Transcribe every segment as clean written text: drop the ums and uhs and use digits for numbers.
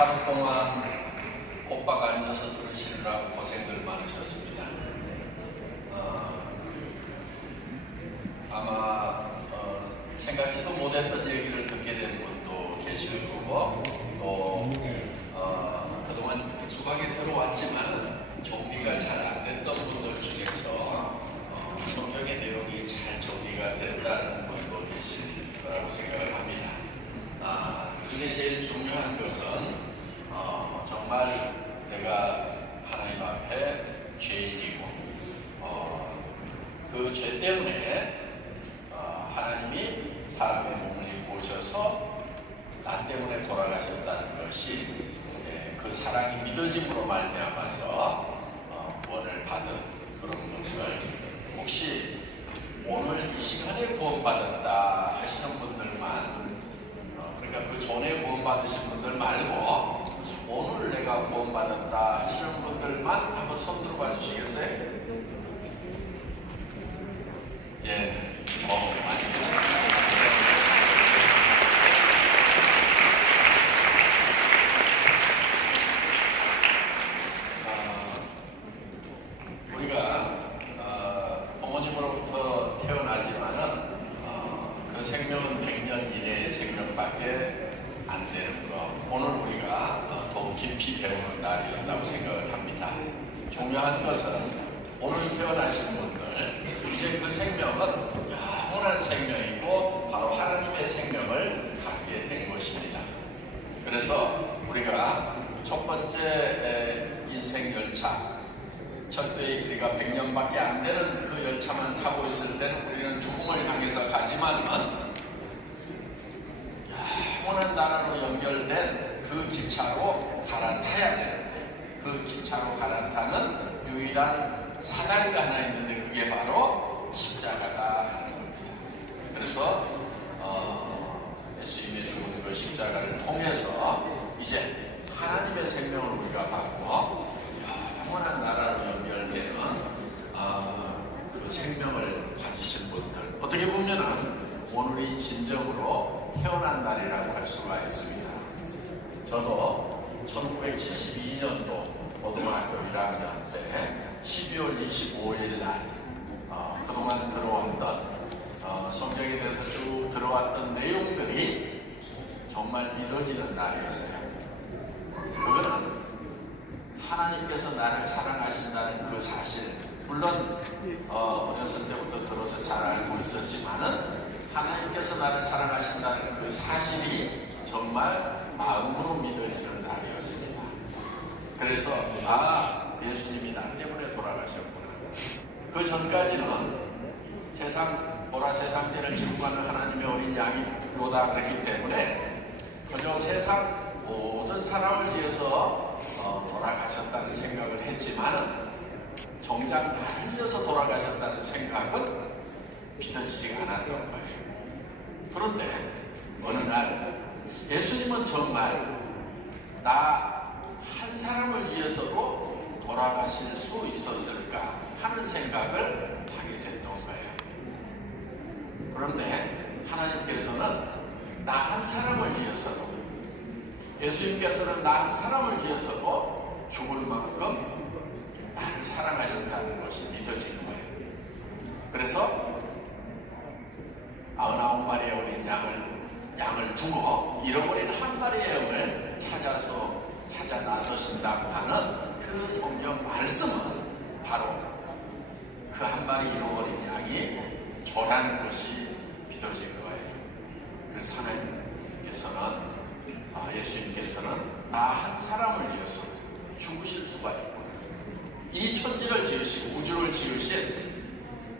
하루 동안 꽃박 앉아서 들으시느라 고생들 많으셨습니다. 아마 생각지도 못했던 얘기를 듣게 된 분도 계실 거고, 또 그동안 수강에 들어왔지만 정리가 잘 안 됐던 분들 중에서 성경의 내용이 잘 정리가 됐다는 분도 계실 거라고 생각을 합니다. 그게 제일 중요한 것은 정말 내가 하나님 앞에 죄인이고 그 죄 때문에 하나님이 사람의 몸을 입고 오셔서 나 때문에 돌아가셨다는 것이 그 사랑이 믿어짐으로 말미암아서 구원을 받은 그런 분들, 혹시 오늘 이 시간에 구원받았다 하시는 분들만, 그러니까 그 전에 구원받으신 분들 말고 오늘 내가 구원받았다 하시는 분들만 한번 손 들어봐 주시겠어요? 예, 많이 계십니다. 우리가 어머님으로부터 태어나지만은 그 생명은 100년 이내의 생명밖에 안 되는 거, 오늘 우리가 더욱 깊이 배우는 날이었다고 생각을 합니다. 중요한 것은 오늘 태어나신 분들, 이제 그 생명은 영원한 생명이고 바로 하나님의 생명을 갖게 된 것입니다. 그래서 우리가 첫 번째 인생 열차, 철도의 길이가 100년밖에 안 되는 그 열차만 타고 있을 때는 우리는 죽음을 향해서 가지만은 영원한 나라로 연결된 그 기차로 갈아타야 되는데, 그 기차로 갈아타는 유일한 사다리가 하나 있는데 그게 바로 십자가다 하는 겁니다. 그래서 예수님의 죽은 그 십자가를 통해서 이제 하나님의 생명을 우리가 받고 영원한 나라로 연결되는 그 생명을 가지신 분들, 어떻게 보면 오늘이 진정으로 태어난 날이라고 할 수가 있습니다. 저도 1972년도 고등학교 1학년 때 12월 25일 날 그동안 들어왔던 성경에 대해서 쭉 들어왔던 내용들이 정말 믿어지는 날이었어요. 그거는 하나님께서 나를 사랑하신다는 그 사실, 물론 어렸을 때부터 들어서 잘 알고 있었지만은 하나님께서 나를 사랑하신다는 그 사실이 정말 마음으로 믿어지는 날이었습니다. 그래서 예수님이 나 때문에 돌아가셨구나. 그 전까지는 보라 세상죄를 지고 가는 하나님의 어린 양이로다 그랬기 때문에 그저 세상 모든 사람을 위해서 돌아가셨다는 생각을 했지만은 정작 나를 위해서 돌아가셨다는 생각은 믿어지지가 않았던 거예요. 그런데 어느 날 예수님은 정말 나 한 사람을 위해서도 돌아가실 수 있었을까 하는 생각을 하게 됐던 거예요. 그런데 하나님께서는 나 한 사람을 위해서도, 예수님께서는 나 한 사람을 위해서도 죽을 만큼 나를 사랑하신다는 것이 믿어지는 거예요. 그래서 99마리의 어린 양을 두고 잃어버린 한 마리의 양을 찾아 나서신다고 하는 그 성경 말씀은 바로 그 한 마리 잃어버린 양이 저라는 것이 믿어진 거예요. 그래서 예수님께서는 나 한 사람을 위해서 죽으실 수가 있구나. 이 천지를 지으시고 우주를 지으신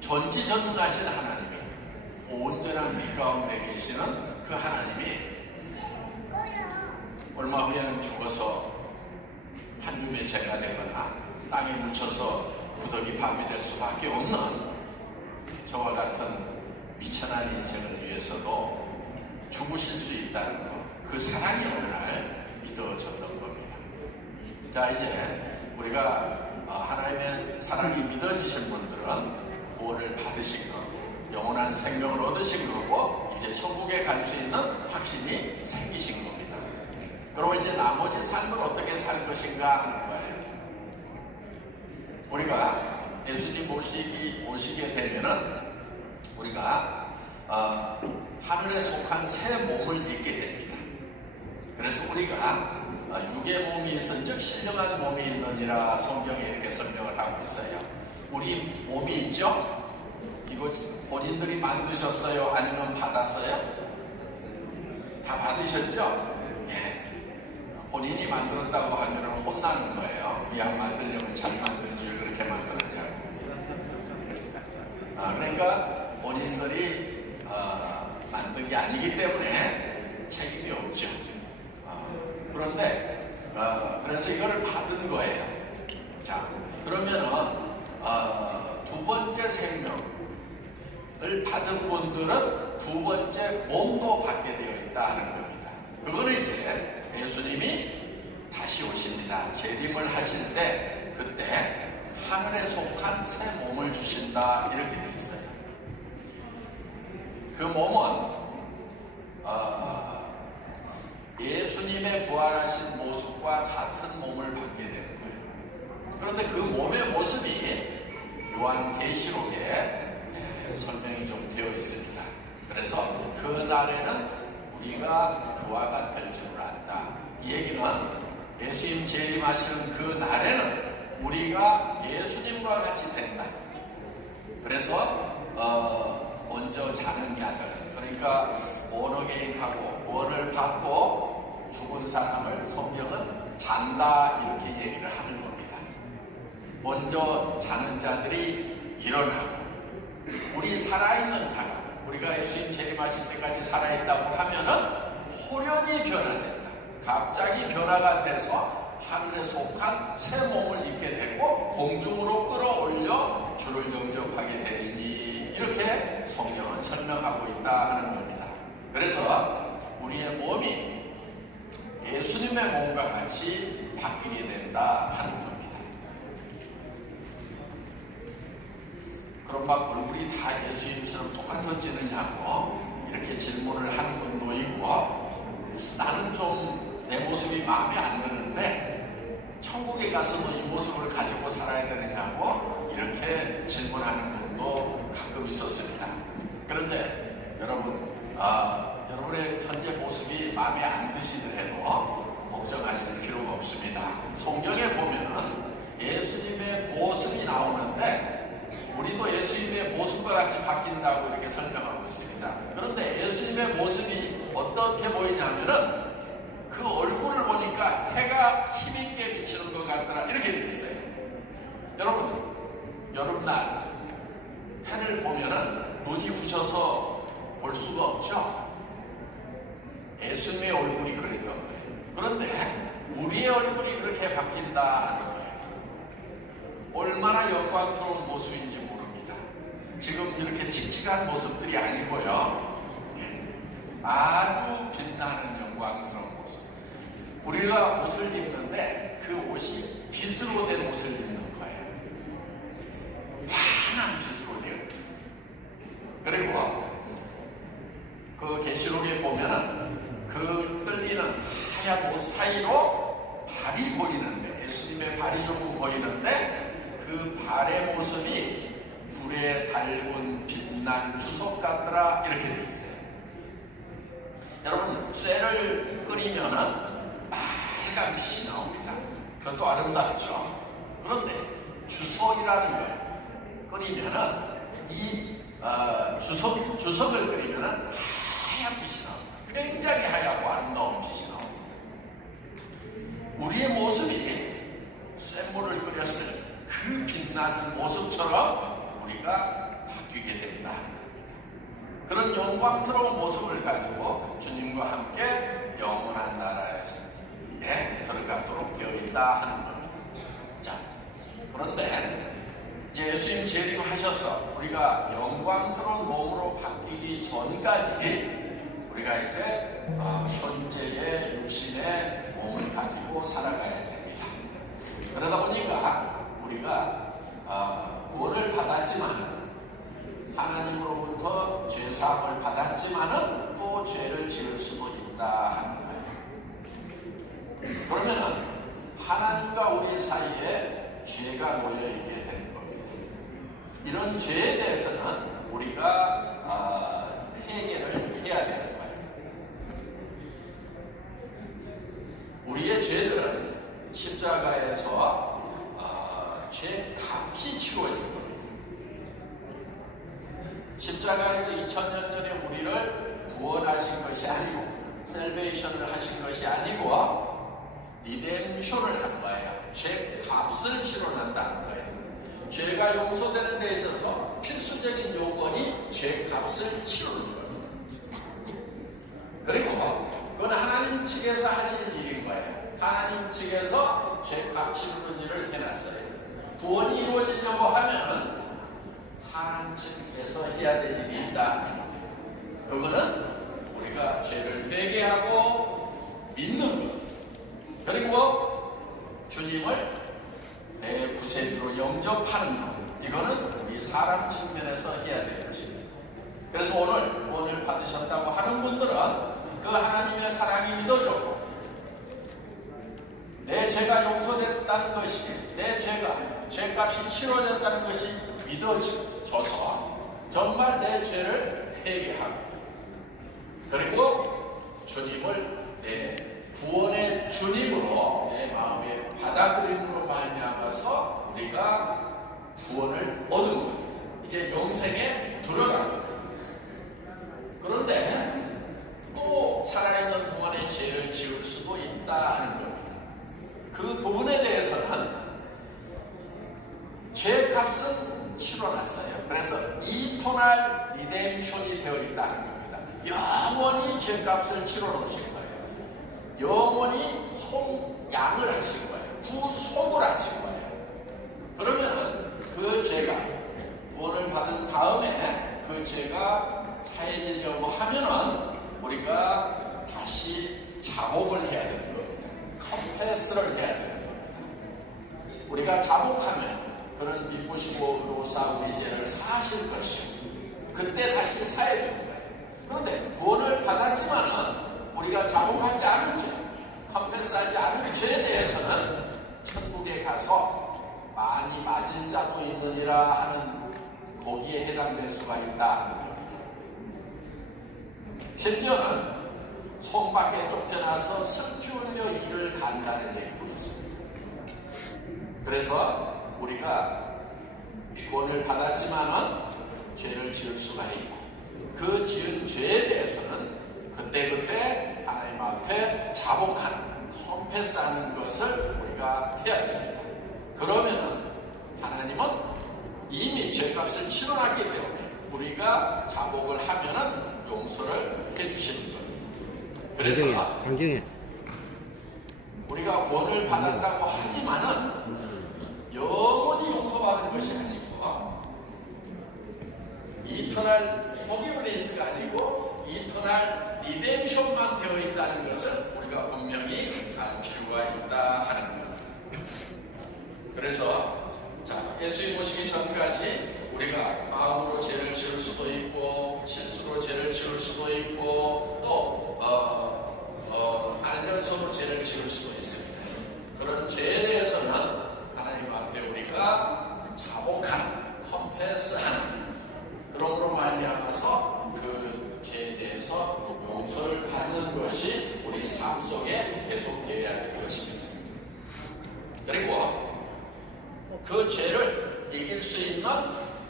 전지전능하신 하나님이, 온전한 빛 가운데 계시는 그 하나님이 얼마 후에는 죽어서 한 줌의 재가 되거나 땅에 묻혀서 구더기 밤이 될 수밖에 없는 저와 같은 미천한 인생을 위해서도 죽으실 수 있다는 것, 그 사랑이 어느 날 믿어졌던 겁니다. 자, 이제 우리가 하나님의 사랑이 믿어지신 분들은 구원을 받으신 것, 영원한 생명을 얻으신 거고 이제 천국에 갈 수 있는 확신이 생기신 겁니다. 그리고 이제 나머지 삶을 어떻게 살 것인가 하는 거예요. 우리가 예수님 오시게 되면은 우리가 하늘에 속한 새 몸을 입게 됩니다. 그래서 우리가 육의 몸이 있은즉 신령한 몸이 있느니라 성경에 이렇게 설명을 하고 있어요. 우리 몸이 있죠? 이거 본인들이 만드셨어요? 아니면 받았어요? 다 받으셨죠? 예. 본인이 만들었다고 하면 혼나는 거예요. 약 만들려면 잘 만들지 왜 그렇게 만들었냐고. 그러니까 본인들이 만든 게 아니기 때문에 책임이 없죠. 그런데 그래서 이걸 받은 거예요. 자, 그러면은 두 번째 생명을 받은 분들은 두 번째 몸도 받게 되어 있다 하는 겁니다. 그거는 이제 예수님이 다시 오십니다. 재림을 하실 때 그때 하늘에 속한 새 몸을 주신다 이렇게 되어 있어요. 그 몸은 예수님의 부활하신 모습과 같은 몸을 받게 되는 거예요. 그런데 그 몸의 모습이 요한계시록에 설명이 좀 되어 있습니다. 그래서 그 날에는 우리가 그와 같을 줄 안다. 이 얘기는 예수님 재림하시는 그 날에는 우리가 예수님과 같이 된다. 그래서 먼저 자는 자들, 그러니까 born-again하고 구원을 받고 죽은 사람을 성경은 잔다 이렇게 얘기를 하는 겁니다. 먼저 자는 자들이 일어나고 우리 살아있는 자가 우리가 예수님 재림하실 때까지 살아있다고 하면은 호련히 변화된다. 갑자기 변화가 돼서 하늘에 속한 새 몸을 입게 되고 공중으로 끌어올려 주를 영접하게 되리니 이렇게 성경은 설명하고 있다 하는 겁니다. 그래서 우리의 몸이 예수님의 몸과 같이 바뀌게 된다 하는 겁니다. 그럼 막 얼굴이 다 예수님처럼 똑같아지느냐고 이렇게 질문을 하는 분도 있고, 나는 좀 내 모습이 마음에 안 드는데 천국에 가서도 이 모습을 가지고 살아야 되느냐고 이렇게 질문하는 분도 가끔 있었습니다. 그런데 여러분, 여러분의 현재 모습이 마음에 안 드시더라도 걱정하실 필요가 없습니다. 성경에 보면은 예수님의 모습이 나오는데 우리도 예수님의 모습과 같이 바뀐다고 이렇게 설명하고 있습니다. 그런데 예수님의 모습이 어떻게 보이냐면은 그 얼굴을 보니까 해가 힘있게 비치는 것 같더라 이렇게 되어 있어요. 여러분, 여름날 해를 보면은 눈이 부셔서 볼 수가 없죠. 예수님의 얼굴이 그랬던 거예요. 그런데 우리의 얼굴이 그렇게 바뀐다 하는 거예요. 얼마나 영광스러운 모습인지 모릅니다. 지금 이렇게 칙칙한 모습들이 아니고요, 아주 빛나는 영광스러운 모습. 우리가 옷을 입는데 그 옷이 빛으로 된 옷을 입는 거예요. 환한 빛으로 되어. 그리고 그 계시록에 보면은 그 끌리는 하얀 옷 사이로 발이 보이는데, 예수님의 발이 좀 보이는데 그 발의 모습이 불에 달군 빛난 주석 같더라 이렇게 되어 있어요. 여러분, 쇠를 끓이면은 빨간 빛이 나옵니다. 그것도 아름답죠. 그런데 주석이라는 걸 끓이면은 이 주석을 끓이면은 하얀 빛이 나옵니다. 굉장히 하얗고 아름다운 빛이 나옵니다. 우리의 모습이 쇳물을 끓였을 그 빛나는 모습처럼 우리가 바뀌게 된다는 겁니다. 그런 영광스러운 모습을 가지고 주님과 함께 영원한 나라에서 들어가도록 되어 있다 하는 겁니다. 자, 그런데 이제 예수님 재림하셔서 우리가 영광스러운 몸으로 바뀌기 전까지 우리가 이제 현재의 육신의 몸을 가지고 살아가야 됩니다. 그러다 보니까 우리가 구원을 받았지만, 하나님으로부터 죄사함을 받았지만은 또 죄를 지을 수도 있다 하는 거예요. 하나님과 우리 사이에 죄가 놓여 있게 되는 겁니다. 이런 죄에 대해서는 우리가 회개를 해야 되는 거예요. 우리의 죄들은 십자가에서 죄 값이 치러진 겁니다. 십자가에서 2000년 전에 우리를 구원하신 것이 아니고, 셀베이션을 하신 것이 아니고 리뎀션을 한 거예요. 죄 값을 치러낸다는 거예요. 죄가 용서되는 데 있어서 필수적인 요건이 죄 값을 치르는 겁니다. 그리고 그건 하나님 측에서 하실 일인 거예요. 하나님 측에서 죄 값 치르는 일을 해놨어요. 구원이 이루어지려고 하면은 사람 측에서 해야 될 일이 있다. 그거는 우리가 죄를 회개하고 믿는 것, 그리고 주님을 내 구세주로 영접하는 것, 이거는 우리 사람 측면에서 해야 될 것입니다. 그래서 오늘 구원을 받으셨다고 하는 분들은 그 하나님의 사랑이 믿어졌고, 내 죄가 용서됐다는 것이, 내 죄값이 치러졌다는 것이 믿어져서 정말 내 죄를 회개하고, 그리고 주님을 내 구원의 주님으로 내 마음에 받아들임으로 말미암아서 우리가 구원을 얻은 겁니다. 이제 영생에 들어간 겁니다. 그런데 또 살아있는 동안에 죄를 지을 수도 있다 하는 겁니다. 그 부분에 대해서는 죄값은 치러놨어요. 그래서 이터널 리뎀션이 되어 있다는 겁니다. 영원히 죄값을 치러놓으신 거예요. 영원히 속량을 하신 거예요. 구속을 하신 거예요. 그러면은 그 죄가, 구원을 받은 다음에 그 죄가 사해지려고 하면은 우리가 다시 자복을 해야 되는 겁니다. 컨페스를 해야 되는 겁니다. 우리가 자복하면 그런 미쁘시고 의로우사 우리 죄를 사하실 것이고, 그때 다시 사해지는 거예요. 그런데 구원을 받았지만은 우리가 자복하지 않은 죄, 컨페스하지 않은 죄에 대해서는 천국에 가서 많이 맞을 자도 있느니라 하는 거기에 해당될 수가 있다 하는 겁니다. 심지어는 손 밖에 쫓겨나서 슬피 울며 이를 간다는 얘기도 있습니다. 그래서 우리가 구원을 받았지만은 죄를 지을 수가 있고, 그 지은 죄에 대해서는 그때그때 하나님 앞에 자복하는, 컨페스하는 것을 우리가 해야 됩니다. 그러면은 하나님은 이미 죄값을 치러놨기 때문에 우리가 자복을 하면은 용서를 해주시는 겁니다. 그래서 우리가 구원을 받았다고 하지만은 영원히 용서받은 것이 아니고 이터널 포기브레이스가 아니고 이터널 리뎀션만 되어 있다는 것을 우리가 분명히 알 필요가 있다 하는 겁니다. 그래서 예수님 오시기 전까지 우리가 마음으로 죄를 지을 수도 있고, 실수로 죄를 지을 수도 있고, 또 알면서도 죄를 지을 수도 있습니다. 그런 죄에 대해서는 하나님 앞에 우리가 자복하는, 컨페스하는, 그러므로 말미암아서 그 죄에 대해서 용서를 받는 것이 우리 삶 속에 계속되어야 될 것입니다. 그리고 그 죄를 이길 수 있는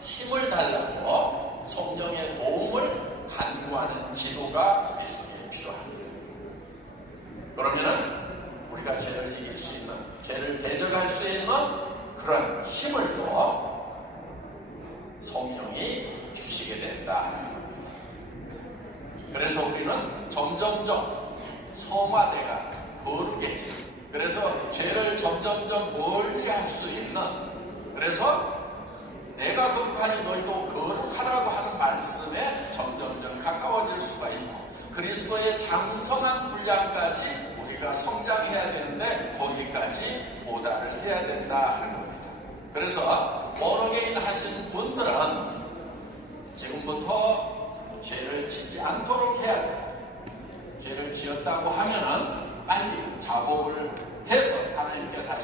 힘을 달라고 성령의 도움을 간구하는 기도가 우리 속에 필요합니다. 그러면은 우리가 죄를 이길 수 있는, 죄를 대적할 수 있는 그런 힘을 또 성령이 주시게 된다. 그래서 우리는 점점점 성화돼가 거룩해져. 그래서 죄를 점점점 멀리 할 수 있는, 그래서 내가 거룩하니 너희도 거룩하라고 하는 말씀에 점점점 가까워질 수가 있고, 그리스도의 장성한 분량까지 우리가 성장해야 되는데 거기까지 도달을 해야 된다 하는 겁니다. 그래서 born-again 하시는 분들은 지금부터 죄를 짓지 않도록 해야 돼요. 죄를 지었다고 하면은 빨리 자복을 해서 하나님께 다시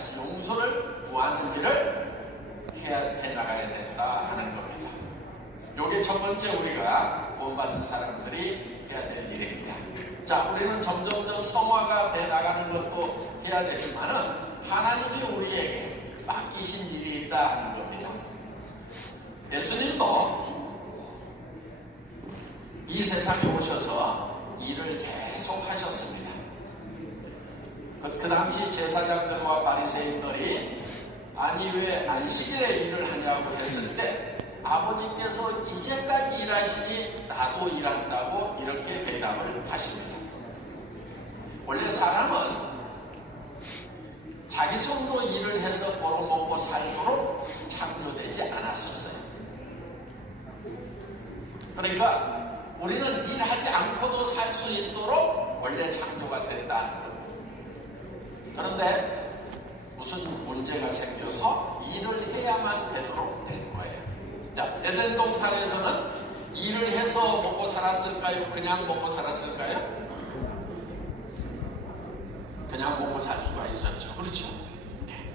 첫 번째 우리가 구원받는 사람들이 해야 될 일입니다. 자, 우리는 점점점 성화가 돼 나가는 것도 해야 되지만은 하나님이 우리에게 맡기신 일이 있다 하는 겁니다. 예수님도 이 세상에 오셔서 일을 계속 하셨습니다. 그 당시 제사장들과 바리새인들이 아니 왜 안식일에 일을 하냐고 했을 때 아버지께서 이제까지 일하시니 나도 일한다고 이렇게 대답을 하십니다. 원래 사람은 자기 손으로 일을 해서 벌어먹고 살도록 창조되지 않았었어요. 그러니까 우리는 일하지 않고도 살 수 있도록 원래 창조가 됐다는 거예요. 그런데 무슨 문제가 생겨서 일을 해야만 되도록 된 거예요. 자, 에덴 동산에서는 일을 해서 먹고 살았을까요? 그냥 먹고 살았을까요? 그냥 먹고 살 수가 있었죠. 그렇죠? 네.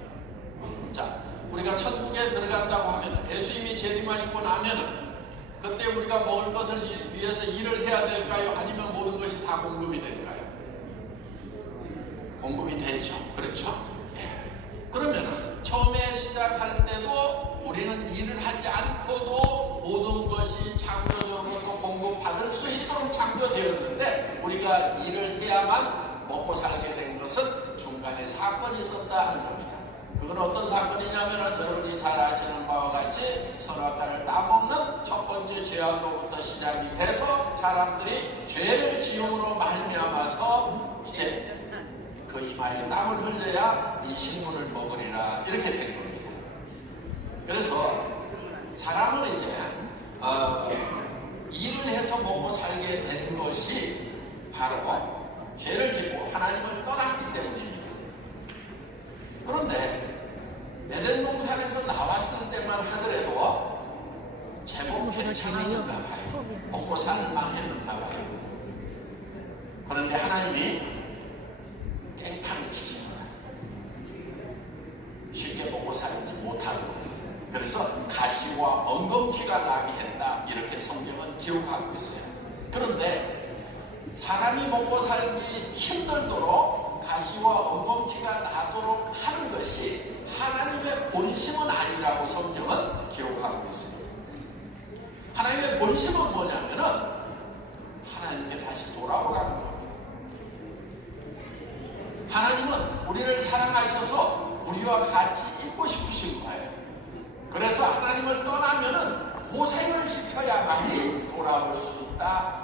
자, 우리가 천국에 들어간다고 하면 예수님이 재림하시고 나면은 그때 우리가 먹을 것을 위해서 일을 해야 될까요? 아니면 모든 것이 다 공급이 될까요? 공급이 되죠. 그렇죠? 네. 그러면 처음에 시작할 때도 우리는 일을 하지 않고도 모든 것이 창조적으로 공급받을 수 있도록 창조되었는데 우리가 일을 해야만 먹고 살게 된 것은 중간에 사건이 있었다 하는 겁니다. 그건 어떤 사건이냐면 여러분이 잘 아시는 바와 같이 선악과를 따먹는 첫 번째 죄악으로부터 시작이 돼서 사람들이 죄를 지음으로 말미암아서 이제 그 이마에 땀을 흘려야 이 식물을 먹으리라 이렇게 된 겁니다. 그래서 사람은 이제 일을 해서 먹고 살게 된 것이 바로 죄를 짓고 하나님을 떠났기 때문입니다. 그런데 에덴 동산에서 나왔을 때만 하더라도 제법 괜찮았는가 봐요. 먹고 살만 했는가 봐요. 그런데 하나님이 깽판을 치십니다. 쉽게 먹고 살지 못하도록. 그래서 가시와 엉겅퀴가 나게 했다 이렇게 성경은 기록하고 있어요. 그런데 사람이 먹고 살기 힘들도록 가시와 엉겅퀴가 나도록 하는 것이 하나님의 본심은 아니라고 성경은 기록하고 있습니다. 하나님의 본심은 뭐냐면은 하나님께 다시 돌아오라는 겁니다. 하나님은 우리를 사랑하셔서 우리와 같이 있고 싶으신 거예요. 그래서 하나님을 떠나면은 고생을 시켜야만이 돌아올 수 있다.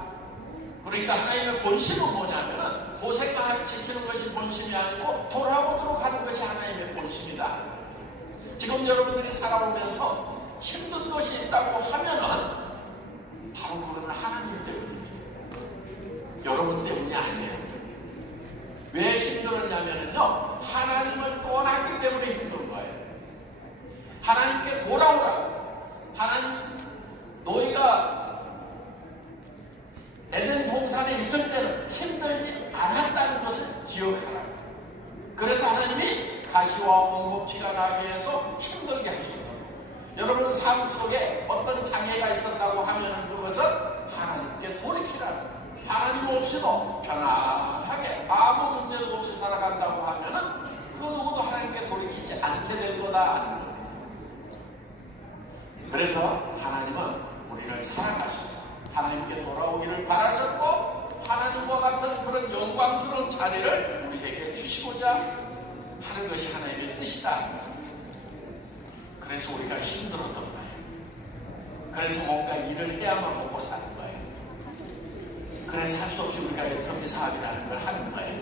그러니까 하나님의 본심은 뭐냐면은 고생을 시키는 것이 본심이 아니고 돌아오도록 하는 것이 하나님의 본심이다. 지금 여러분들이 살아오면서 힘든 것이 있다고 하면은 바로 그거는 하나님 때문입니다. 여러분 때문이 아니에요. 왜 힘들었냐면요 하나님을 떠났기 때문에 힘든 거예요. 하나님께 돌아오라. 하나님 너희가 에덴 동산에 있을 때는 힘들지 않았다는 것을 기억하라. 그래서 하나님이 가시와 엉겅퀴가 나게 해서 힘들게 하신 거예요. 여러분 삶 속에 어떤 장애가 있었다고 하면 그것은 하나님께 돌이키라는 거예요. 하나님 없이도 편안하게 아무 문제도 없이 살아간다고 하면은 그 누구도 하나님께 돌이키지 않게 될 거다 하는 거예요. 그래서 하나님은 우리를 사랑하셔서 하나님께 돌아오기를 바라셨고 하나님과 같은 그런 영광스러운 자리를 우리에게 주시고자 하는 것이 하나님의 뜻이다. 그래서 우리가 힘들었던 거예요. 그래서 뭔가 일을 해야만 먹고 사는 거예요. 그래서 할 수 없이 우리가 애터미 사업이라는 걸 하는 거예요.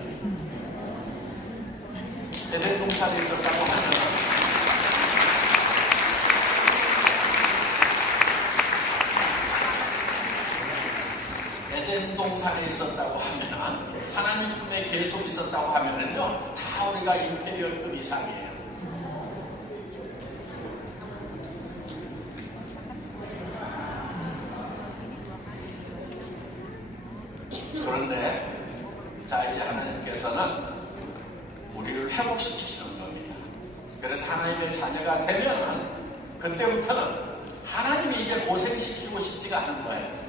에덴 동산에 있었다고 하면 에덴 동산에 있었다고 하면 하나님 품에 계속 있었다고 하면은요 다 우리가 임페리얼급 이상이에요. 그런데 자 이제 하나님께서는 우리를 회복시키시는 겁니다. 그래서 하나님의 자녀가 되면은 그때부터는 하나님이 이제 고생시키고 싶지가 않은 거예요.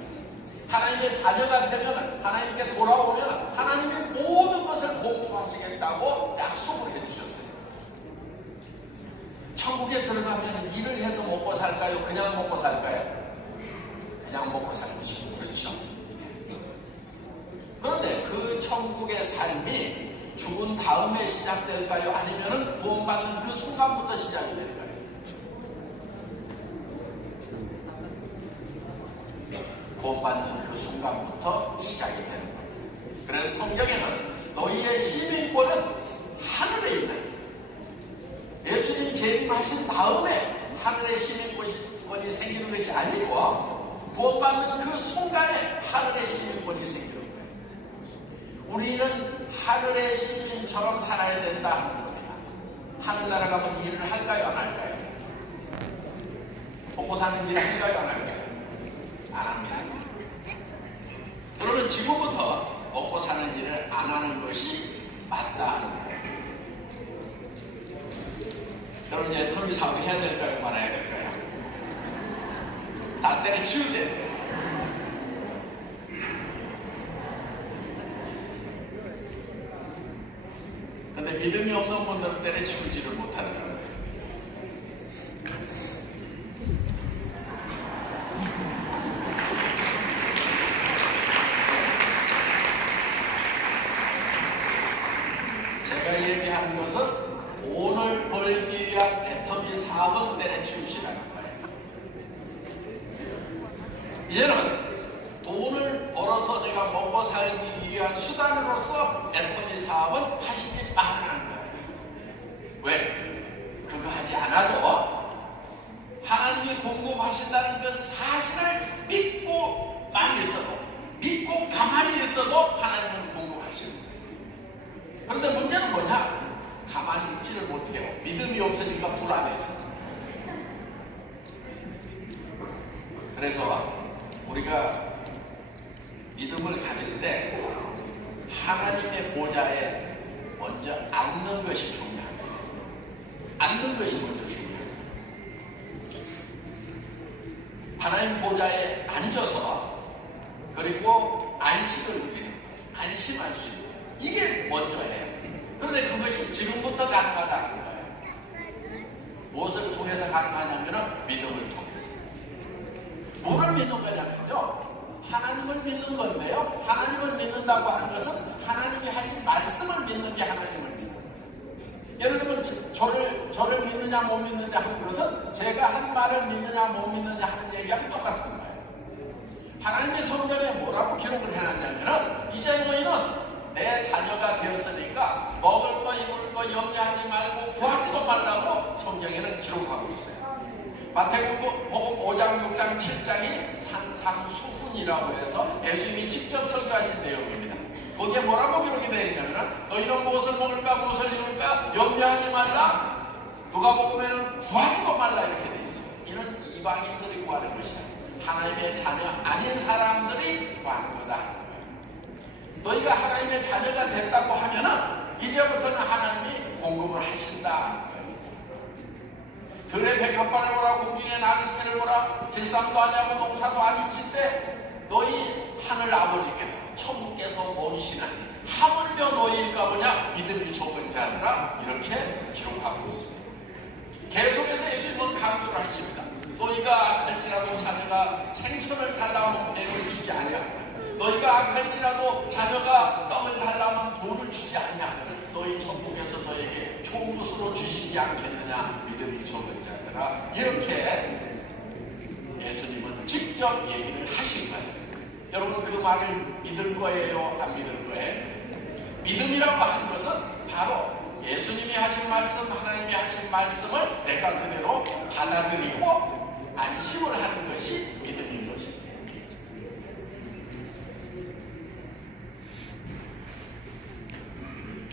하나님의 자녀가 되면, 하나님께 돌아오면 하나님이 모든 것을 공급하시겠다고 약속을 해주셨어요. 천국에 들어가면 일을 해서 먹고 살까요? 그냥 먹고 살까요? 그냥 먹고 살지. 그렇죠. 그런데 그 천국의 삶이 죽은 다음에 시작될까요? 아니면 구원받는 그 순간부터 시작이 될까요? 구원받는 그 순간부터 시작이 되는 겁니다. 그래서 성경에는 너희의 시민권은 하늘에 있다. 예수님 재림하신 다음에 하늘의 시민권이 생기는 것이 아니고 구원받는 그 순간에 하늘의 시민권이 생기는 거예요. 우리는 하늘의 시민처럼 살아야 된다 하는 겁니다. 하늘나라 가면 일을 할까요? 안 할까요? 먹고 사는 일을 할까요? 안 할까요? 안 합니다. 그러면 지금부터 먹고 사는 일을 안 하는 것이 맞다 하는 거예요. 그럼 이제 토니 사업을 해야 될까요? 말아야 될까요? 다 때려치우세요. 근데 믿음이 없는 분들은 때려치우지를 못하는 거예요. 제가 얘기하는 것은 돈을 벌기 위한 애터미 사업은 때려치우시라는 거예요. 이제는 돈을 벌어서 내가 먹고 살기 위한 수단으로서 애터미 사업은 하시지 말라는 거예요. 왜? 그거 하지 않아도 하나님이 공급하신다는 그 사실을 믿고만 있어도, 믿고 가만히 있어도 하나님은 공급하시는 거예요. 그런데 문제는 뭐냐? 가만히 있지를 못해요. 믿음이 없으니까 불안해서. 그래서 우리가 믿음을 가질 때 하나님의 보좌에 먼저 앉는 것이 중요합니다. 앉는 것이 먼저 중요합니다. 하나님 보좌에 앉아서 그리고 안식을 누리는 거예요. 안심할 수 있는 거예요. 이게 먼저 해요. 그런데 그것이 지금부터 가능하다는 거예요. 무엇을 통해서 가능하냐면 믿음을 통해서. 뭐를 믿는 거냐면요, 하나님을 믿는 건데요, 하나님을 믿는다고 하는 것은 하나님이 하신 말씀을 믿는 게 하나님을 믿는 거예요. 예를 들면 저를 믿느냐 못 믿느냐 하는 것은 제가 한 말을 믿느냐 못 믿느냐 하는 얘기하고 똑같은 거예요. 하나님의 성경에 뭐라고 기록을 해놨냐면, 이제 너희는 내 자녀가 되었으니까 먹을 거 입을 거 염려하지 말고 구하지도 말라고 성경에는 기록하고 있어요. 마태복음 5장 6장 7장이 산상수훈이라고 해서 예수님이 직접 설교하신 내용입니다. 거기에 뭐라고 기록이 되어 있냐면, 너희는 무엇을 먹을까 무엇을 입을까 염려하지 말라, 누가복음에는 구하지도 말라 이렇게 되어 있어요. 이는 이방인들이 구하는 것이다. 하나님의 자녀 아닌 사람들이 구하는 거다. 너희가 하나님의 자녀가 됐다고 하면은 이제부터는 하나님이 공급을 하신다. 들의 백합반을 보라, 공중의 나를 새를 보라, 길쌈도 아니하고 농사도 아니칠 때 너희 하늘 아버지께서 천국에서 모이시나니 하물며 너희일까 보냐 믿음이 적은 자들아, 이렇게 기록하고 있습니다. 계속해서 예수님은 강조를 하십니다. 너희가 악할지라도 자녀가 생선을 달라면 배를 주지 아니하고, 너희가 악할지라도 자녀가 떡을 달라면 돈을 주지 아니하면 너희 천국에서 너에게 좋은 것으로 주시지 않겠느냐 믿음이 적은 자들아, 이렇게 예수님은 직접 얘기를 하신 거예요. 여러분, 그 말을 믿을 거예요? 안 믿을 거예요? 믿음이라고 하는 것은 바로 예수님이 하신 말씀, 하나님이 하신 말씀을 내가 그대로 받아들이고 안심을 하는 것이 믿음인 것입니다.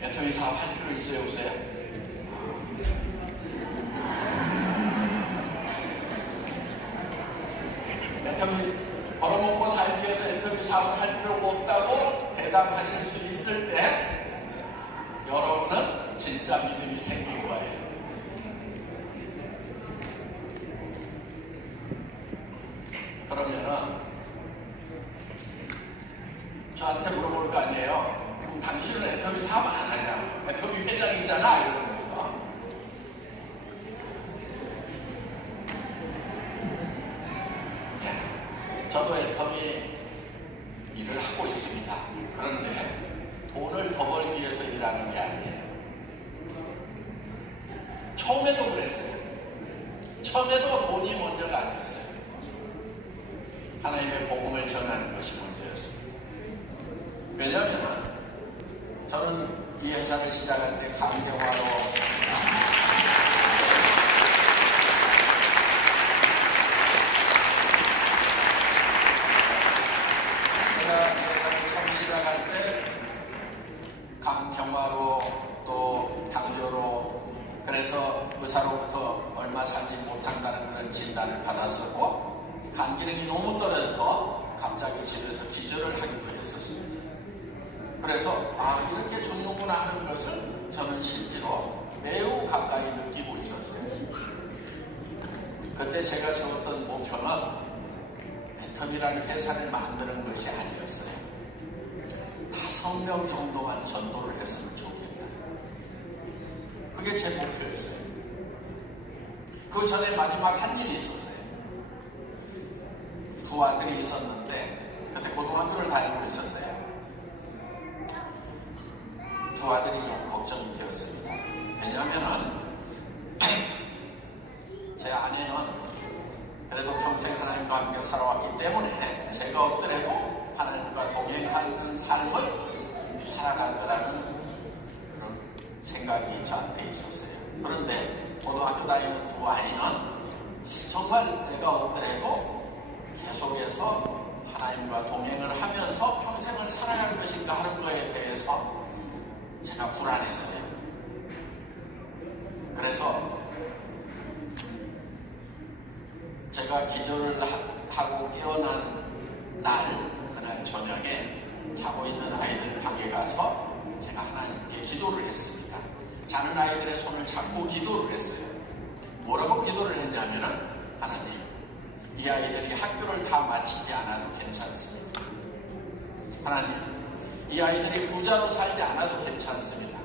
애터미 사업 할 필요 있어요, 없어요? 애터미 벌어먹고 살기 위해서 애터미 사업을 할 필요가 없다고 대답하실 수 있을 때 여러분은 진짜 믿음이 생긴 거예요. 그러면은 저한테 물어볼 거 아니에요. 그럼 당신은 애터미 사업 안 하냐? 애터미 회장이잖아 이러면서. 저도 애터미 일을 하고 있습니다. 그런데 돈을 더 벌기 위해서 일하는 게 아니에요. 처음에도 그랬어요. 처음에도 돈이 먼저가 아니었어요. 하나님의 복음을 전하는 것이 먼저였습니다. 왜냐하면 저는 이 회사를 시작할 때 강정화로 제가 이 회사를 처음 시작할 때 강정화로 또 당뇨로 그래서 의사로부터 얼마 살지 못한다는 그런 진단을 받았었고 간 기능이 너무 떨어져서 갑자기 집에서 기절을 하기도 했었습니다. 그래서 이렇게 죽는구나 하는 것을 저는 실제로 매우 가까이 느끼고 있었어요. 그때 제가 세웠던 목표는 애터미라는 회사를 만드는 것이 아니었어요. 5명 정도만 전도를 했으면 좋겠다. 그게 제 목표였어요. 그 전에 마지막 한 일이 있었어요. 두 아들이 있었는데 그때 고등학교를 다니고 있었어요. 두 아들이 좀 걱정이 되었습니다. 왜냐하면은 제 아내는 그래도 평생 하나님과 함께 살아왔기 때문에 제가 없더라도 하나님과 동행하는 삶을 살아갈 거라는 그런 생각이 저한테 있었어요. 그런데 고등학교 다니는 두 아이는 정말 내가 없더라도 계속해서 하나님과 동행을 하면서 평생을 살아야 할 것인가 하는 것에 대해서 제가 불안했어요. 그래서 제가 기절을 하고 깨어난 그날 저녁에 자고 있는 아이들 방에 가서 제가 하나님께 기도를 했습니다. 자는 아이들의 손을 잡고 기도를 했어요. 뭐라고 기도를 했냐면은 하나님, 이 아이들이 학교를 다 마치지 않아도 괜찮습니다. 하나님, 이 아이들이 부자로 살지 않아도 괜찮습니다.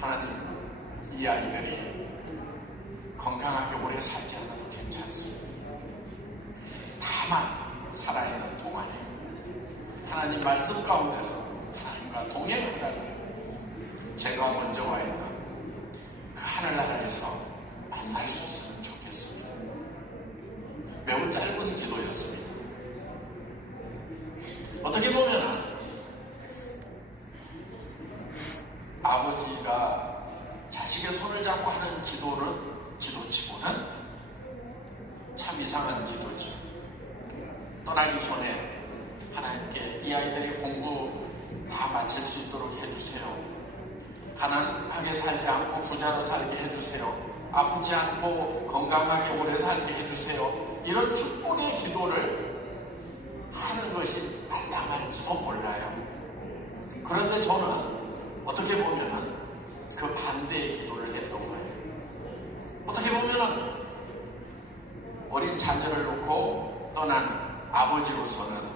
하나님, 이 아이들이 건강하게 오래 살지 않아도 괜찮습니다. 다만 살아있는 동안에 하나님 말씀 가운데서 하나님과 동행하다가 제가 먼저 와 있는 그 하늘나라에서 만날 수 있으면 좋겠습니다. 매우 짧은 기도였습니다. 어떻게 보면 아버지가 자식의 손을 잡고 하는 기도치고는 참 이상한 기도죠. 떠나기 전에 하나님께 이 아이들이 공부 다 마칠 수 있도록 해주세요. 가난하게 살지 않고 부자로 살게 해주세요. 아프지 않고 건강하게 오래 살게 해주세요. 이런 축복의 기도를 하는 것이 마땅할지도 몰라요. 그런데 저는 어떻게 보면은 그 반대의 기도를 했던 거예요. 어떻게 보면은 어린 자녀를 놓고 떠나는 아버지로서는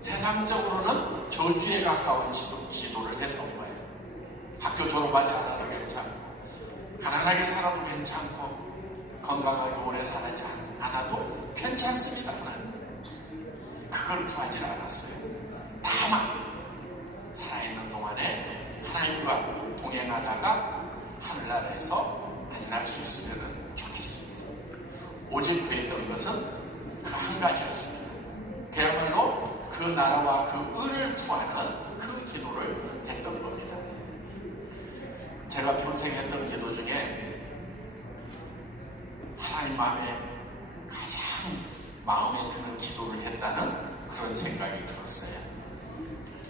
세상적으로는 저주에 가까운 기도를 했던 거예요. 학교 졸업하지 않아도 괜찮고 가난하게 살아도 괜찮고 건강하게 오래 살지 않아도 괜찮습니다. 하나님, 그걸 구하지 않았어요. 다만 살아있는 동안에 하나님과 동행하다가 하늘나라에서 만날 수 있으면 좋겠습니다. 오직 구했던 것은 그 한 가지였습니다. 그야말로 그 나라와 그 의를 구하는 그 기도를 했던 겁니다. 제가 평생 했던 기도 중에 하나님 마음에 가장 마음에 드는 기도를 했다는 그런 생각이 들었어요.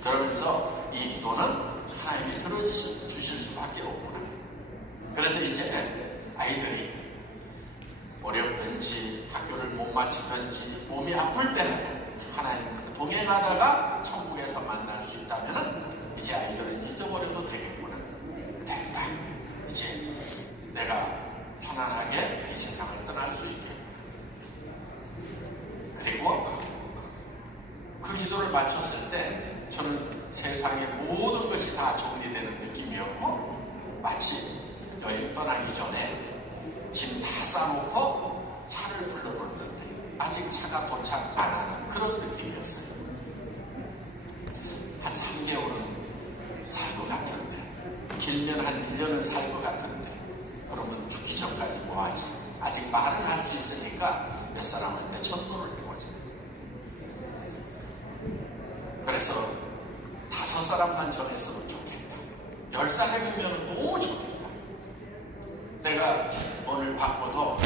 그러면서 이 기도는 하나님이 들어주실 수밖에 없구나. 그래서 이제 아이들이 어렵든지 학교를 못 마치든지 몸이 아플 때라도 하나님과 동행하다가 천국에서 만날 수 있다면 이제 아이들은 잊어버려도 되겠구나. 됐다. 이제 내가 편안하게 이 세상을 떠날 수 있게. 여행 떠나기 전에 짐 다 싸놓고 차를 불러놓는데 아직 차가 도착 안 하는 그런 느낌이었어요. 한 3개월은 살 것 같은데, 길면 한 1년은 살 것 같은데, 그러면 죽기 전까지 뭐하지? 아직 말은 할 수 있으니까 몇 사람한테 전도를 해보자. 그래서 5사람만 전했으면 좋겠다. 10사람이면 너무 좋겠다. 내가 오늘 바꿔도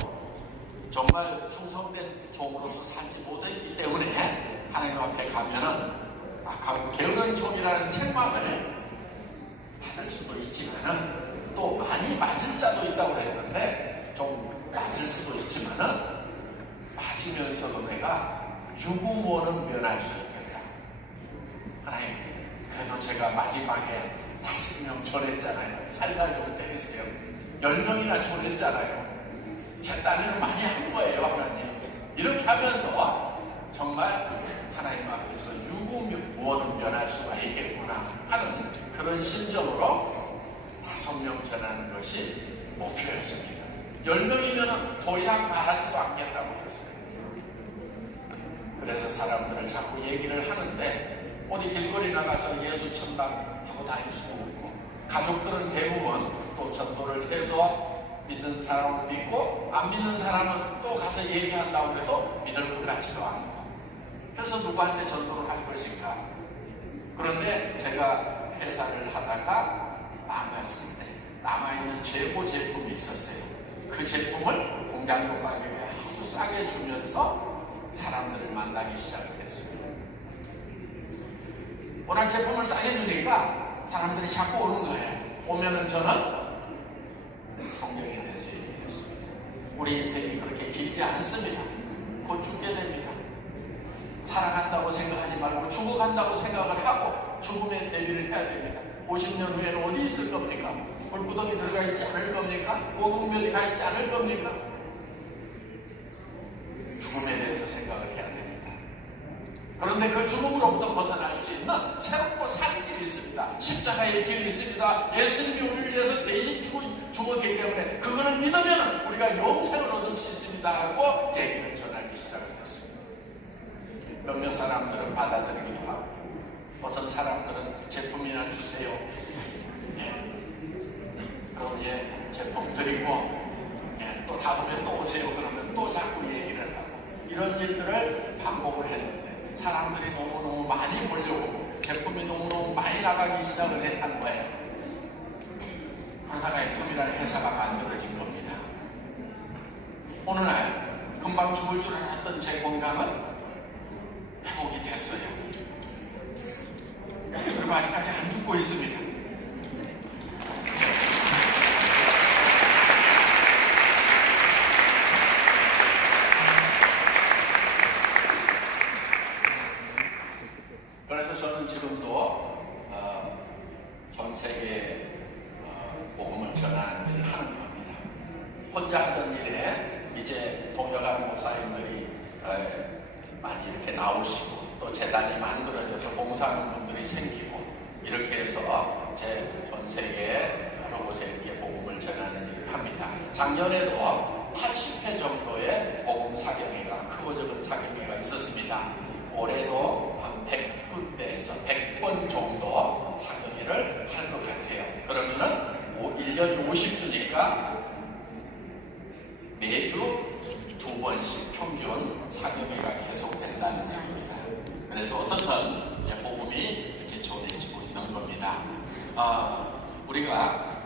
정말 충성된 종으로서 살지 못했기 때문에 하나님 앞에 가면은 게으른 종이라는 책망을 받을 수도 있지만은, 또 많이 맞을 자도 있다고 했는데 좀 맞을 수도 있지만은, 맞으면서도 내가 유부모는 면할 수 있겠다. 하나님, 그래도 제가 마지막에 5명 전했잖아요. 살살 좀 때리세요. 10명이나 전했잖아요. 제 딴에는 많이 한 거예요, 하나님. 이렇게 하면서 정말 하나님 앞에서 유부모는 면할 수가 있겠구나 하는 그런 심정으로 5명 전하는 것이 목표였습니다. 10명이면 더 이상 말하지도 않겠다고 했어요. 그래서 사람들을 자꾸 얘기를 하는데, 어디 길거리 나가서 예수 천당 하고 다닐 수도 없고, 가족들은 대부분 또 전도를 해서 믿는 사람은 믿고 안 믿는 사람은 또 가서 얘기한다고 해도 믿을 것 같지도 않고, 그래서 누구한테 전도를 할 것인가. 그런데 제가 회사를 하다가 망했을 때 남아있는 재고 제품이 있었어요. 그 제품을 공장도 가격에 아주 싸게 주면서 사람들을 만나기 시작을 했습니다. 워낙 제품을 싸게 주니까 사람들이 자꾸 오는 거예요. 오면은 저는 성경에 대해서 얘기했습니다. 우리 인생이 그렇게 길지 않습니다. 곧 죽게 됩니다. 살아간다고 생각하지 말고 죽어간다고 생각을 하고 죽음에 대비를 해야 됩니다. 50년 후에는 어디 있을 겁니까? 불구덩이 들어가 있지 않을 겁니까? 고동면이 가 있지 않을 겁니까? 죽음에 대해서 생각을 해야 됩니다. 그런데 그 죽음으로부터 벗어날 수 있는 새롭고 산 길이 있습니다. 십자가의 길이 있습니다. 예수님이 우리를 위해서 대신 죽었기 때문에 그것을 믿으면 우리가 영생을 얻을 수 있습니다 하고 얘기를 전하기 시작을 했습니다. 몇몇 사람들은 받아들이기도 하고, 어떤 사람들은 제품이나 주세요. 그럼 제품 드리고, 또 다음에 또 오세요. 그러면 또 자꾸 얘기를 하고, 이런 일들을 반복을 했는데 사람들이 너무너무 많이 몰려오고 제품이 너무너무 많이 나가기 시작을 한 거예요. 그러다가 터미널 회사가 만들어진 겁니다. 어느 날 금방 죽을 줄 알았던 제 건강은 회복이 됐어요. 그리고 아직까지 안 죽고 있습니다. 그래서 저는 지금도 전 세계에 복음을 전하는 일을 하는 겁니다. 혼자 하던 일에 이제 동역하는 목사님들이 많이 이렇게 나오시고, 또 재단이 만들어져서 봉사하는 분들이 생기고, 이렇게 해서 제 전 세계에 여러 곳에 이렇게 복음을 전하는 일을 합니다. 작년에도 80회 정도의 복음 사경회가, 크고 작은 사경회가 있었습니다. 올해도 한 100군데에서 100번 정도 사경회를 할 것 같아요. 그러면은 1년이 50주니까 매주 2번씩 평균 사경회가 계속된다는 얘기입니다. 그래서 어떻든 이제 복음이 이렇게 전해지고 있는 겁니다. 우리가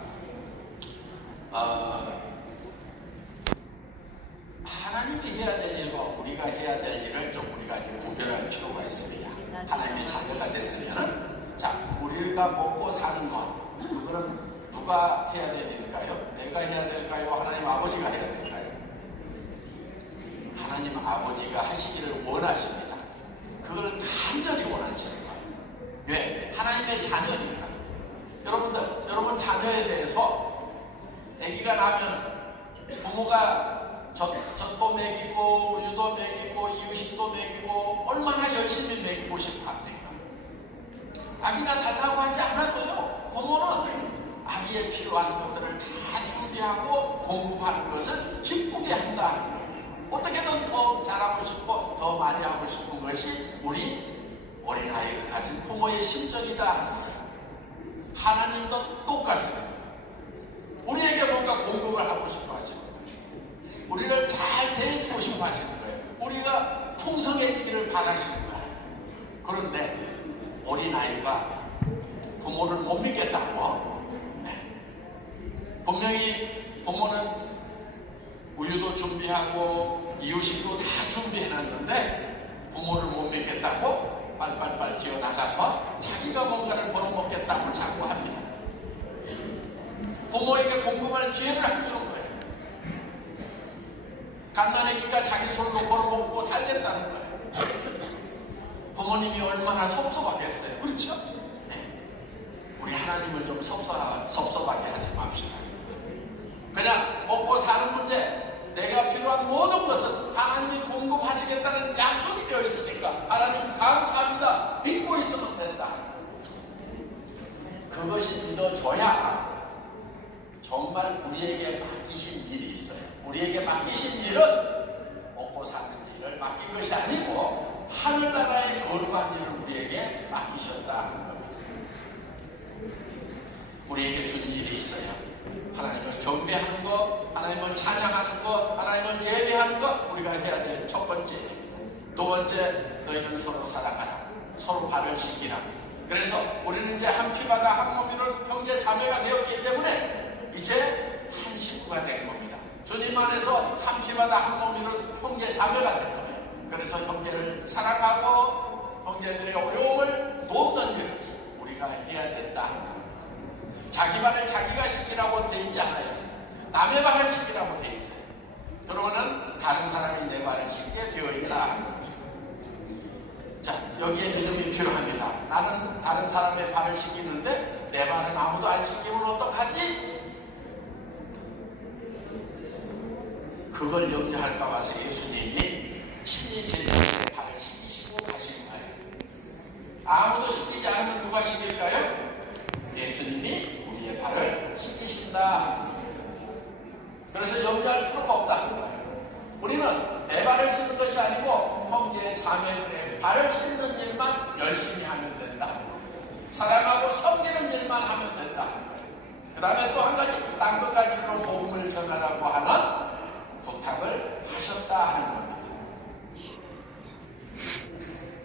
하나님이 해야 될 일과 우리가 해야 될 일을 좀 우리가 구별할 필요가 있습니다. 하나님의 자녀가 됐으면은, 자, 우리가 먹고 사는 것, 그거는 누가 해야 될 일일까요? 내가 해야 될까요? 하나님 아버지가 해야 될까요? 하나님 아버지가 하시기를 원하십니다. 그걸 간절히 원하시는 거예요. 왜? 하나님의 자녀니까. 여러분 자녀에 대해서 아기가 나면 부모가 젖도 먹이고 우유도 먹이고 이유식도 먹이고 얼마나 열심히 먹이고 싶어 합니까? 아기가 달라고 하지 않아도요, 부모는 아기에 필요한 것들을 다 준비하고 공급하는 것을 기쁘게 한다 하는 거예요. 어떻게든 더 잘하고 싶고 더 많이 하고 싶은 것이 우리 어린아이를 가진 부모의 심정이다. 하나님도 똑같습니다. 우리에게 뭔가 공급을 하고 싶어 하시는 거예요. 우리를 잘 대해주고 싶어 하시는 거예요. 우리가 풍성해지기를 바라시는 거예요. 그런데 어린아이가 부모를 못 믿겠다고, 분명히 부모는 우유도 준비하고 이유식도 다 준비해놨는데 부모를 못 믿겠다고 빨빨빨 기어나가서 자기가 뭔가를 벌어먹겠다고 자꾸 합니다. 부모에게 공급할 기회를 안 주는 거예요. 갓난아기가 자기 손으로 벌어먹고 살겠다는 거예요. 부모님이 얼마나 섭섭하겠어요. 그렇죠? 네. 우리 하나님을 좀 섭섭하게 하지 맙시다. 그냥 먹고 사는 문제, 내가 필요한 모든 것은 하나님이 공급하시겠다는 약속이 되어 있으니까 하나님 감사합니다. 믿고 있으면 된다. 그것이 믿어져야 정말 우리에게 맡기신 일이 있어요. 우리에게 맡기신 일은 먹고 사는 일을 맡긴 것이 아니고 하늘나라의 거룩한 일을 우리에게 맡기셨다 하는 겁니다. 우리에게 준 일이 있어요. 하나님을 경배하는 것, 하나님을 찬양하는 것, 하나님을 예배하는 것, 우리가 해야 될 첫 번째 일입니다. 두 번째, 너희는 서로 사랑하라. 서로 발을 씻기라. 그래서 우리는 이제 한 피바다 한 몸이는 형제 자매가 되었기 때문에 이제 한 식구가 된 겁니다. 주님 안에서 한 피바다 한 몸이는 형제 자매가 된 거예요. 그래서 형제를 사랑하고 형제들의 어려움을 돕는 일을 우리가 해야 된다. 자기 발을 자기가 씻기라고 돼 있지 않아요. 남의 발을 씻기라고 돼 있어요. 그러면은 다른 사람이 내 발을 씻게 되어 있다. 자, 여기에 믿음이 필요합니다. 나는 다른 사람의 발을 씻기는데 내 발은 아무도 안 씻기면 어떡하지? 그걸 염려할까 봐서 예수님이 친히 제자들의 발을 씻기시고 가신 거예요. 아무도 씻기지 않으면 누가 씻길까요? 예수님이 우리의 발을 씻기신다 하는 거예요. 그래서 염려할 필요가 없다는 거예요. 우리는 내 발을 씻는 것이 아니고 형제 자매들의 발을 씻는 일만 열심히 하면 된다. 사랑하고 섬기는 일만 하면 된다. 그 다음에 또 한 가지, 딴 것까지로 복음을 전하라고 하는 부탁을 하셨다 하는 겁니다.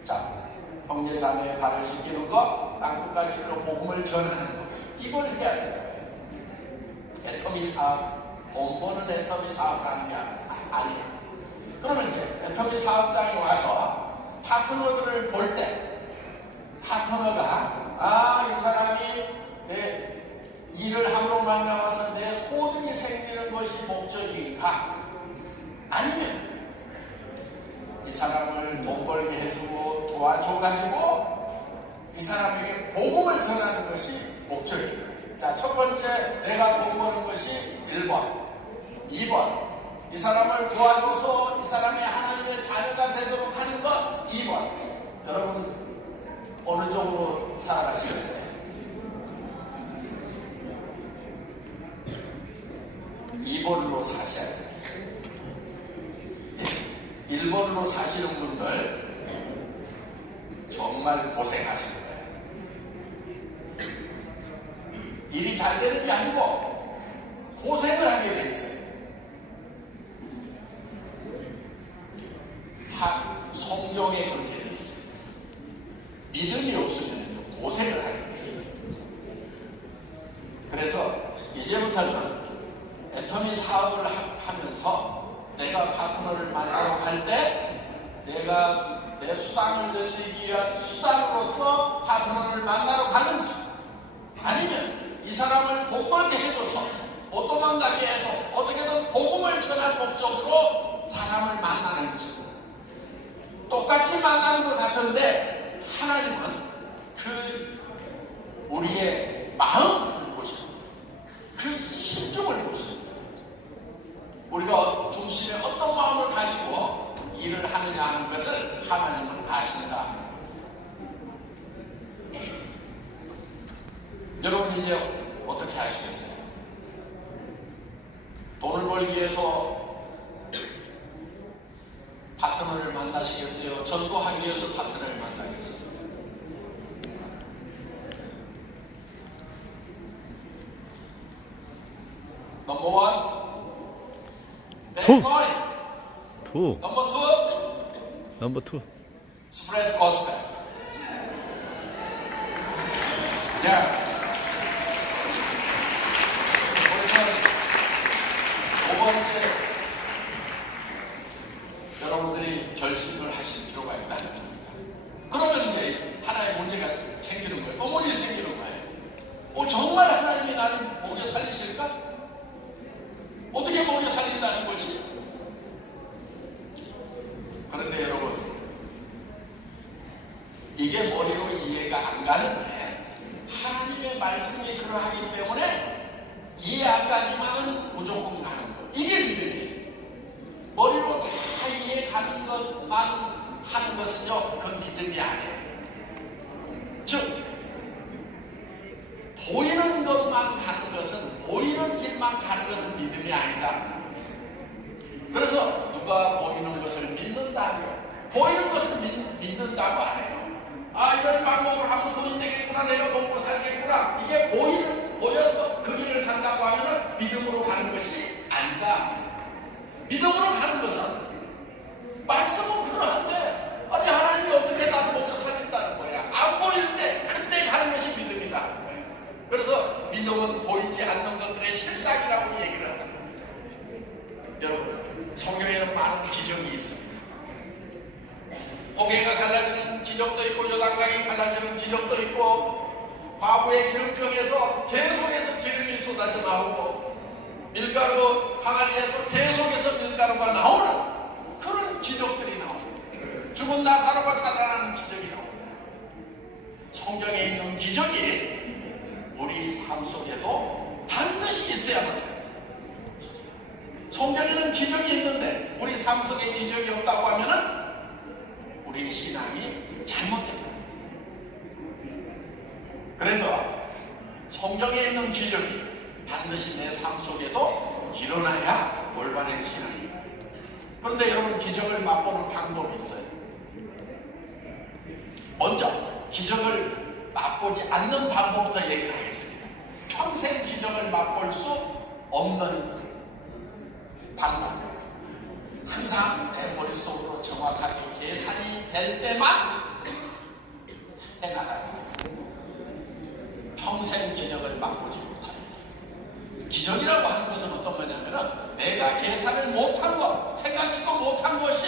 자, 형제 자매의 발을 씻기는 것, 딴 것까지로 복음을 전하는 것, 이걸 해야 되는 거예요. 애터미 사업, 돈 버는 애터미 사업을 하는 게 아니에요. 그러면 이제 애터미 사업장에 와서 파트너들을 볼 때 파트너가 이 사람이 내 일을 함으로 말미암아서 내 소득이 생기는 것이 목적인가, 아니면 이 사람을 돈 벌게 해주고 도와줘가지고 이 사람에게 복음을 전하는 것이 목적이에요. 자, 첫 번째, 내가 돈 버는 것이 1번. 2번, 이 사람을 도와줘서 이 사람이 하나님의 자녀가 되도록 하는 것. 2번. 여러분 어느 쪽으로 살아가시겠어요? 2번으로 사셔야 됩니다. 1번으로 사시는 분들 정말 고생하시는 거예요. 일이 잘 되는 게 아니고 고생을 하게 돼 있어요. 성경에 그렇게 돼 있어요. 믿음이 없으면 고생을 하게 돼 있어요. 그래서 이제부터는 애터미 사업을 하면서 내가 파트너를 만나러 갈 때 내가 내 수당을 늘리기 위한 수단으로서 파트너를 만나러 가는지, 아니면 이 사람을 돈 벌게 해줘서 못 도망가게 해서 어떻게든 복음을 전할 목적으로 사람을 만나는지, 똑같이 만나는 것 같은데 하나님은 우리의 마음을 보시는 거예요. 그 심중을 보시는 거예요. 우리가 중심에 어떤 마음을 가지고 일을 하느냐 하는 것을 하나님은 아신다. 여러분 이제 어떻게 어떻게 하시겠어요? 돈을 벌기 위해서 파트너를 만나시겠어요? 전도하기 위해서 파트너를 만나겠어요? 넘버 원, make money. 투. 넘버 투, 넘버 투. spread gospel. 우리는 두 번째, 여러분들이 결심을 하실 필요가 있다는 겁니다. 그러면 이제 하나의 문제가 생기는 거예요. 어머니 생기는 거예요. 정말 하나님이 나를 먹여 살리실까? 어떻게 먹여 살린다는 것이? 그런데 여러분, 이게 머리로 이해가 안 가는데 하나님의 말씀이 그러하기 때문에 이해 안 가지만은 무조건 가는 거. 이게 믿음이에요. 머리로 다 이해 가는 것만 하는 것은요, 그건 믿음이 아니에요. 즉, 보이는 것만 가는 것은, 보이는 길만 가는 것은 믿음이 아니다. 그래서 누가 보이는 것을 믿는다고요. 보이는 것을 믿는다고 안 해요. 이런 방법을 하면 돈이 되겠구나, 내가 먹고 살겠구나. 이게 보여서 그 길을 간다고 하면 믿음으로 가는 것이 아니다. 믿음으로 가는 것은, 말씀은 그러한데, 하나님이 어떻게 나를 먹여 살린다는 거야. 안 보일 때, 그때 가는 것이 믿음이다. 그래서 믿음은 보이지 않는 것들의 실상이라고 얘기를 하는 겁니다. 여러분, 성경에는 많은 기적이 있습니다. 홍해가 갈라지는 기적도 있고, 요단강이 갈라지는 기적도 있고, 과부의 기름병에서 계속해서 기름이 쏟아져 나오고, 밀가루 항아리에서 계속해서 밀가루가 나오는 그런 기적들이 나옵니다. 죽은 나사로가 살아나는 기적이 나옵니다. 성경에 있는 기적이 우리 삶 속에도 반드시 있어야만 해요. 성경에는 기적이 있는데 우리 삶 속에 기적이 없다고 하면은 우리 신앙이 잘못됩니다. 그래서 성경에 있는 기적이 반드시 내 삶 속에도 일어나야 올바른 신앙입니다. 그런데 여러분, 기적을 맛보는 방법이 있어요. 먼저 기적을 맛보지 않는 방법부터 얘기를 하겠습니다. 평생 기적을 맛볼 수 없는 방법. 항상 내 머릿속으로 정확하게 계산이 될 때만 해나가는 거예요. 평생 기적을 맛보지 못합니다. 기적이라고 하는 것은 어떤 거냐면은 내가 계산을 못한 것, 생각지도 못한 것이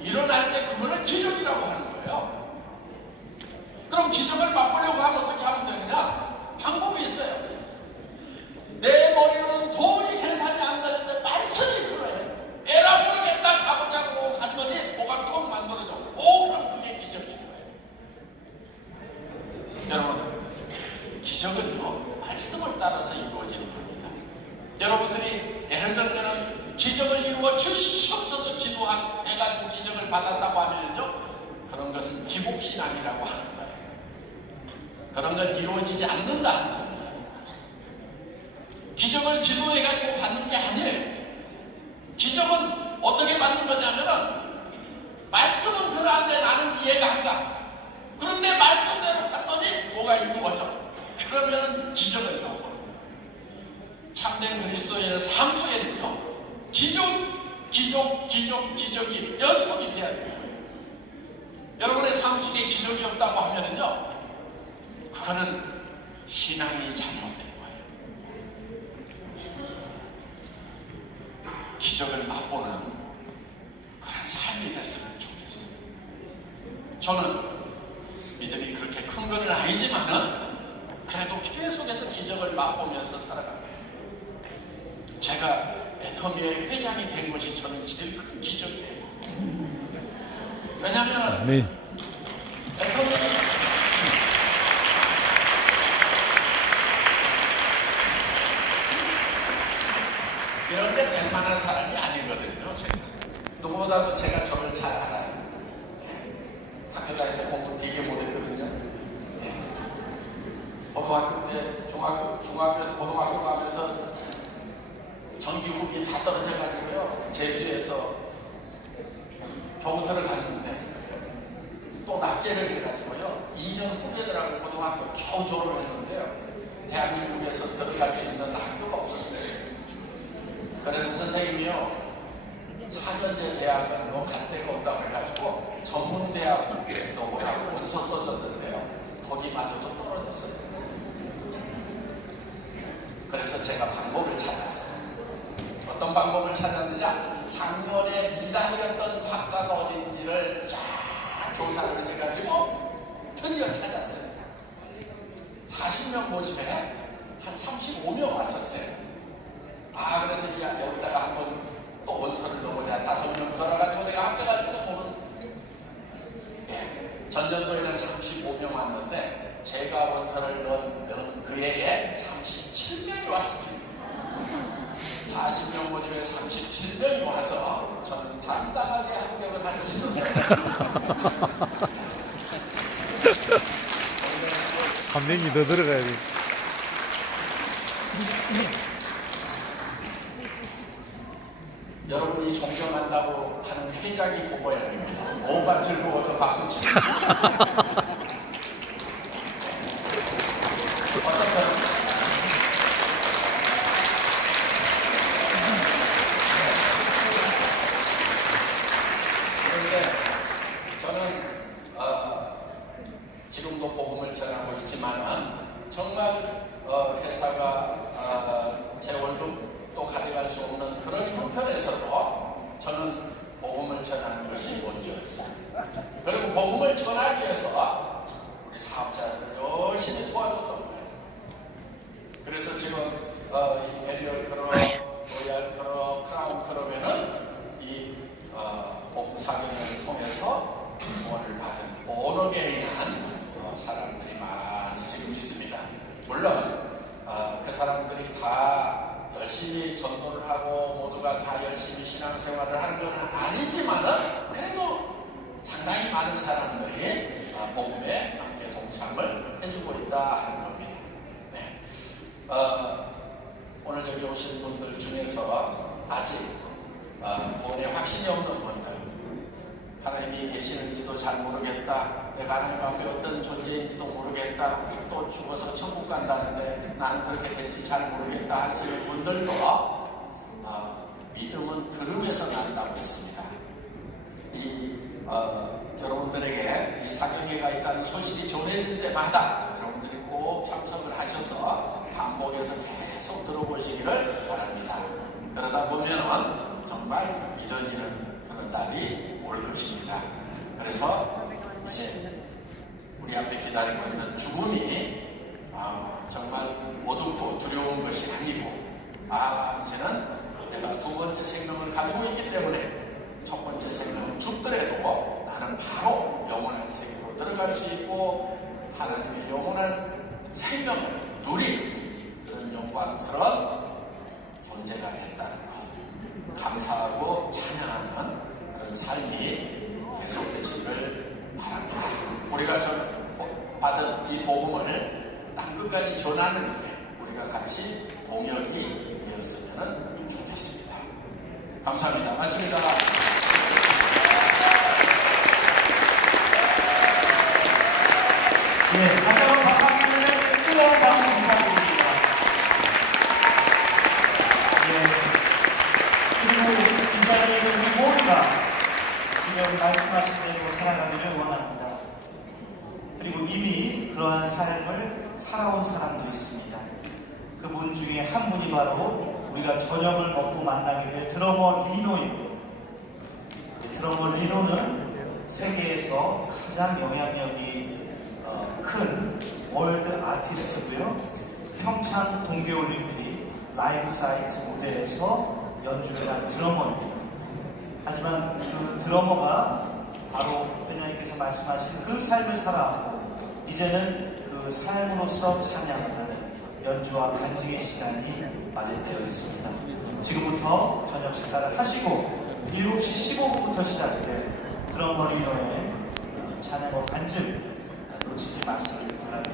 일어날 때 그거를 기적이라고 하는 거예요. 그럼 기적을 맛보려고 하면 어떻게 하면 되느냐? 방법이 있어요. 내 머리로는 도저히 계산이 안 되는데 말씀이 그래요. 에라 모르겠다, 가보자고 갔더니 뭐가 통 만들어져. 그럼 그게 기적인 거예요. 여러분, 기적은요, 말씀을 따라서 이루어지는 겁니다. 여러분들이 예를 들면 기적을 이루어 주시옵소서 기도해가지고 기적을 받았다고 하면요, 그런 것은 기복신앙이라고 하는 거예요. 그런 건 이루어지지 않는다는 겁니다. 기적을 기도해가지고 받는 게 아니에요. 기적은 어떻게 받는 거냐면은, 말씀은 그러한데 나는 이해가 안 가. 그런데 말씀대로 갔더니 뭐가 이루어져. 그러면 기적을 나오고, 참된 그리스도인의 삶 속에는요, 기적이 연속이 돼야 돼요. 여러분의 삶 속에 기적이 없다고 하면은요, 그거는 신앙이 잘못된 거예요. 기적을 맛보는 그런 삶이 됐으면 좋겠어요. 저는 믿음이 그렇게 큰 건 아니지만은 그래도 계속해서 기적을 맛보면서 살아갑니다. 제가 애터미의 회장이 된 것이 저는 제일 큰 기적이에요. 왜냐하면 애터미 이런 데 될 만한 사람이 아니거든요. 제가 누구보다도 제가 저를 잘 알아요. 학교 다닐 때 공부 되게 못했거든요. 고등학교 때 중학교에서 고등학교 가면서 전기 후기 다 떨어져 가지고요. 제주에서 교부터를 갔는데 또 납제를 해가지고요. 2년 후배들하고 고등학교 겨우 졸업했는데요. 대한민국에서 들어갈 수 있는 학교가 없었어요. 그래서 선생님이요. 4년제 대학은 갈 데가 없다고 해가지고 전문대학도 뭐라고 문서 써줬는데요. 거기마저도 떨어졌어요. 그래서 제가 방법을 찾았어요. 어떤 방법을 찾았느냐? 작년에 미달이었던 학과가 어딘지를 쫙 조사를 해가지고 드디어 찾았어요. 40명 모집에 한 35명 왔었어요. 그래서 여기다가 한번 또 원서를 넣어보자. 5명 들어가지고 내가 합격할지도 모르는. 전년도에는 35명 왔는데 제가 원서를 넣은 그 해에 37명이 왔습니다. 40명 모집에 37명이 와서 저는 당당하게 합격을 할 수 있었는데 3명이 더 들어가야 돼. 여러분이 존경한다고 하는 회장이 그 모양입니다. 뭐가 즐거워서 박수 치고 어떻든 그런데 저는 지금도 복음을 전하고 있지만 정말 회사가 제 월급도 가져갈 수 없는 그런 형편에서도 저는 복음을 전하는 것이 먼저였어요. 그리고 복음을 전하기 위해서 우리 사업자들 열심히 도와줬던 거예요. 그래서 지금 임페리얼 클럽, 로얄 클럽, 크라운 클럽에는 이 복음 사명을 통해서 응원을 받은 오너게인한 사람들이 많이 지금 있습니다. 물론 그 사람들이 다 열심히 전도를 하고 모두가 다 열심히 신앙생활을 하는 건 아니지만은 그래도 상당히 많은 사람들이 복음에 함께 동참을 해주고 있다 하는 겁니다. 네. 오늘 여기 오신 분들 중에서 아직 구원에 확신이 없는 분들, 하나님이 계시는지도 잘 모르겠다, 내가 하나님 앞에 어떤 존재인지도 모르겠다, 또 죽어서 천국 간다는데 나는 그렇게 될지 잘 모르겠다 하시는 분들도 믿음은 들음에서 난다고 했습니다. 여러분들에게 이 사경회가 있다는 소식이 전해질 때마다 여러분들이 꼭 참석을 하셔서 반복해서 계속 들어보시기를 바랍니다. 그러다 보면은 정말 믿어지는 그런 날이 올 것입니다. 그래서 이제 우리 앞에 기다리고 있는 죽음이 정말 어둡고 두려운 것이 아니고 이제는 내가 두 번째 생명을 가지고 있기 때문에 첫 번째 생명은 죽더라도 나는 바로 영원한 세계로 들어갈 수 있고 하나님의 영원한 생명을 누린 그런 영광스러운 존재가 됐다는 것, 감사하고 찬양하는 그런 삶이 계속되시기를 바랍니다. 우리가 받은 이 복음을 땅끝까지 전하는 일에 우리가 같이 동역이 되었으면 좋겠습니다. 감사합니다. 마칩니다. 다시 한번 박학기를 뜨거운 박수 부탁드립니다. 그리고 이 자리에 있는 우리 모두가 지금 말씀하신 대로 살아가기를 원합니다. 그리고 이미 그러한 삶을 살아온 사람도 있습니다. 그분 중에 한 분이 바로 우리가 저녁을 먹고 만나게 될 드러머 리노입니다. 드러머 리노는 세계에서 가장 영향력이 큰 월드 아티스트고요. 평창 동계올림픽 라이브 사이트 무대에서 연주를 한 드러머입니다. 하지만 그 드러머가 바로 회장님께서 말씀하신 그 삶을 살아왔고 이제는 그 삶으로서 찬양하는 연주와 간증의 시간이 마련되어 있습니다. 지금부터 저녁 식사를 하시고 7시 15분부터 시작될 드러머 리노의 찬양과 간증 놓치지 마시길 바랍니다.